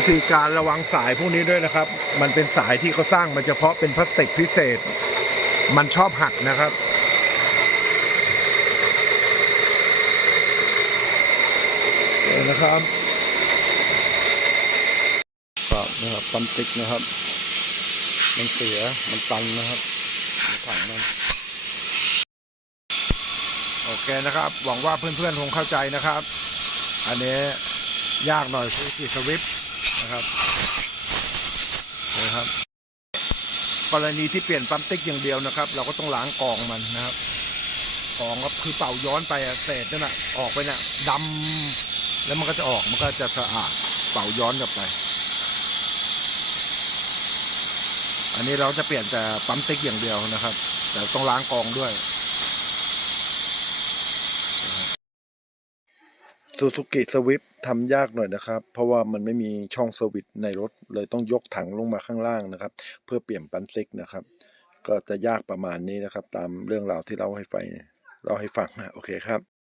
วิธีการระวังสายพวกนี้ด้วยนะครับ มันเป็นสายที่เขาสร้างมาเฉพาะเป็นพลาสติกพิเศษ มันชอบหักนะครับ นะครับครับนะครับปั๊มติ๊กนะครับ มันเสีย มันตันนะครับถังมันโอเคนะครับ หวังว่าเพื่อนๆคงเข้าใจนะครับ อันนี้ยากหน่อยคือกีสวิป นะครับนะครับ กรณีที่เปลี่ยนปั๊มติ๊กอย่างเดียวนะครับ เราก็ต้องล้างกองมันนะครับกองก็คือเป่าย้อนไปอะเศษนั่นน่ะออกไปน่ะดำแล้วมันก็จะออกมันก็จะสะอาดเป่าย้อนกลับไป อันนี้เราจะเปลี่ยนแต่ปั๊มติ๊กอย่างเดียวนะครับ แต่ต้องล้างกองด้วย ซูซูกิสวิฟทำยากหน่อยนะครับ เพราะว่ามันไม่มีช่องสวิตในรถ เลยต้องยกถังลงมาข้างล่างนะครับ เพื่อเปลี่ยนปั๊มซิกนะครับ ก็จะยากประมาณนี้นะครับ ตามเรื่องราวที่เล่าให้ฟังเล่าให้ฟังนะโอเคครับ